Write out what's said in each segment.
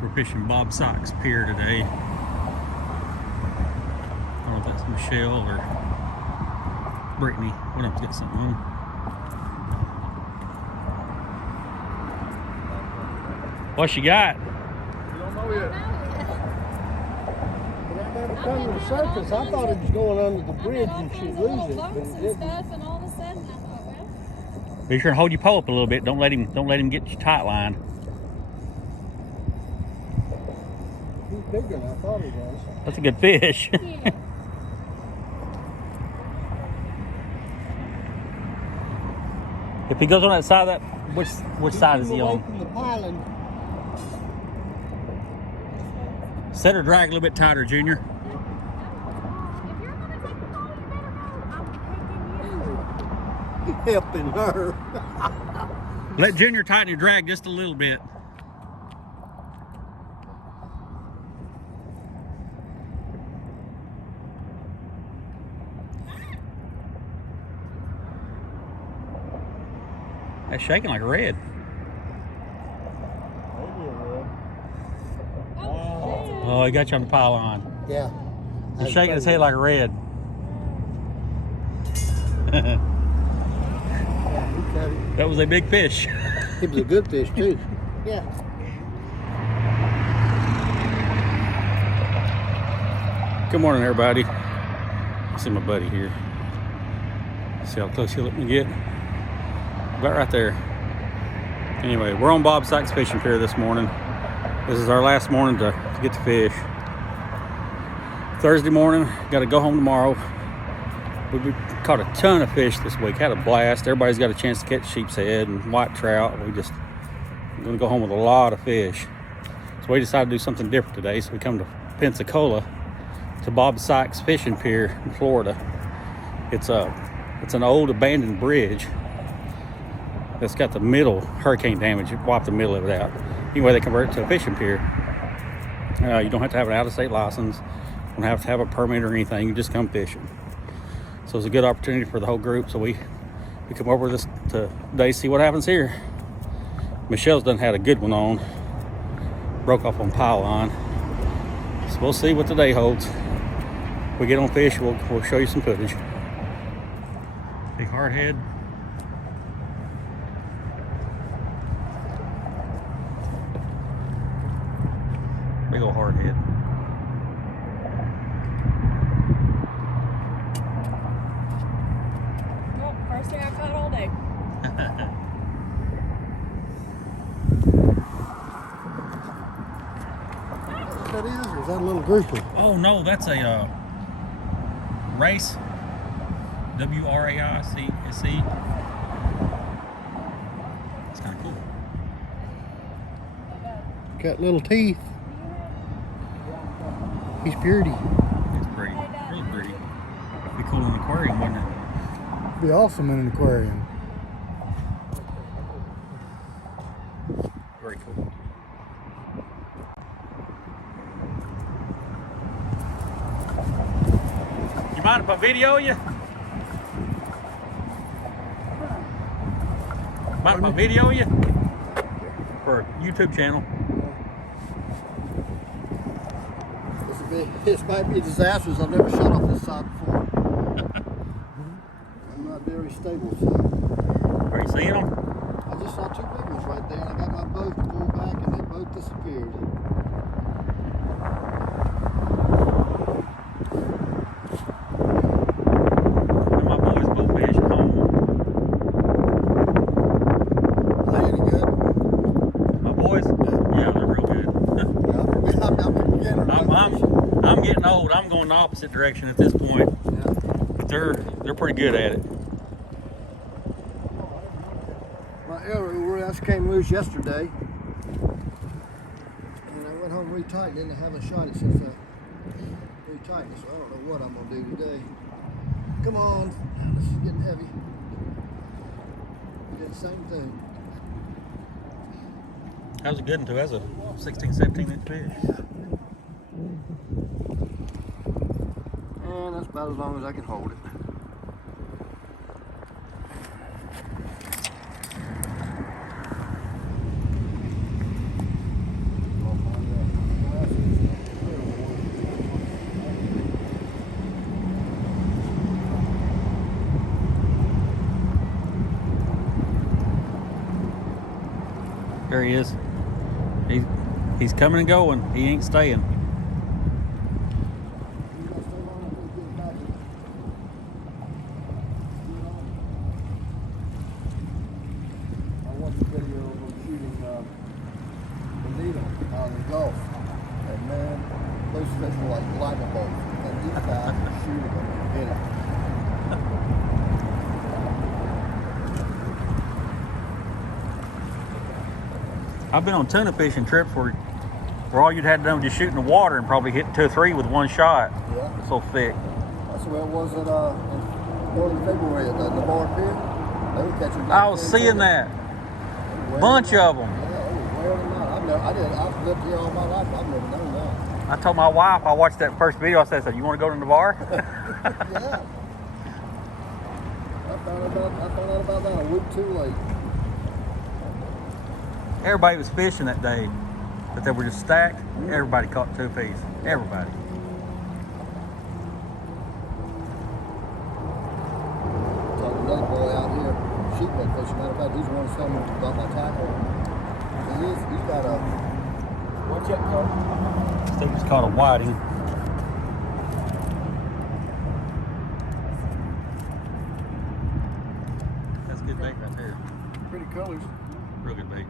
We're fishing Bob Sikes Pier today. I don't know if that's Michelle or Brittany. We're gonna have to get something on. What you got? You don't know yet. But I never come to the surface. I thought it was going under the bridge and she'd lose it, but it didn't. And all of a sudden I thought, well, Be sure and hold your pole up a little bit. Don't let him get your tight line. He's bigger than I thought he was. That's a good fish. yeah. If he goes on that side of that, which side is he away on? from the piling. Set her drag a little bit tighter, Junior. If you're going to take the pole, you better know I'm taking you. Helping her. Let Junior tighten your drag just a little bit. That's shaking like a red. Oh, he got you on the pylon. Yeah. He's shaking his head like a red. That was a big fish. It was a good fish too. Yeah. Good morning, everybody. I see my buddy here. See how close he'll let me get. About right there. Anyway, we're on Bob Sikes Fishing Pier this morning. This is our last morning to get to fish. Thursday morning, got to go home tomorrow. We caught a ton of fish this week, had a blast. Everybody's got a chance to catch sheep's head and white trout. We're going to go home with a lot of fish. So we decided to do something different today. So we come to Pensacola to Bob Sikes Fishing Pier in Florida. It's an old abandoned bridge that's got the middle hurricane damage. It wiped the middle of it out. Anyway, they convert it to a fishing pier. You don't have to have an out-of-state license. You don't have to have a permit or anything. You just come fishing. So it's a good opportunity for the whole group. So we come over this today, see what happens here. Michelle's done had a good one on. Broke off on pylon. So we'll see what the day holds. We get on fish, we'll show you some footage. Big hardhead. Big old hardhead. Well, first thing I caught all day. What that is? Or is that a little grouper? Oh no, that's a race. W-R-A-I-C-S-E. That's kind of cool. Got little teeth. He's pretty. It's pretty, really pretty. Be cool in an aquarium, wouldn't it? Be awesome in an aquarium. Very cool. You mind if I video you? Mind if I video you? For a YouTube channel. This might be disastrous. I've never shot off this side before. I'm not very stable, so. Are you seeing them? I just saw two big ones right there, and I got my boat to pull back, and they both disappeared. And my boys both fish at home. Are they any good? My boys? Yeah, they're real good. I'm getting old. I'm going the opposite direction at this point. But they're pretty good at it. My arrow just came loose yesterday, and I went home retightened it, and I haven't shot it since I retightened it, so I don't know what I'm going to do today. Come on, this is getting heavy. We did the same thing. How's it good into as a 16, 17 inch fish? And that's about as long as I can hold it. There he is. He's coming and going. He ain't staying. I watched a video of them shooting the needle out in the Gulf. And man, those fish were like lightning bolts. And these guys were shooting them in it. I've been on tuna fishing trips where all you'd had to do was just shoot in the water and probably hit 2 or 3 with one shot. Yeah. It's so thick. That's the way it was at in northern February at the Bar Pier. They were catching. I was seeing that. Bunch of them. Yeah, they were wearing them out. I've lived here all my life. I've never known that. I told my wife, I watched that first video, I said, you want to go to the bar? Yeah. I found out about that a week too late. Everybody was fishing that day, but they were just stacked. Everybody caught 2 piece. Everybody. Talked to another boy out here, sheephead fishing. Matter of fact, he's the one that's telling me about my tackle. He's got a, what's that called? They just caught a whiting. That's good bait right there. Pretty colors. Real good bait.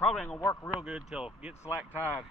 Probably ain't gonna work real good till it gets slack tide.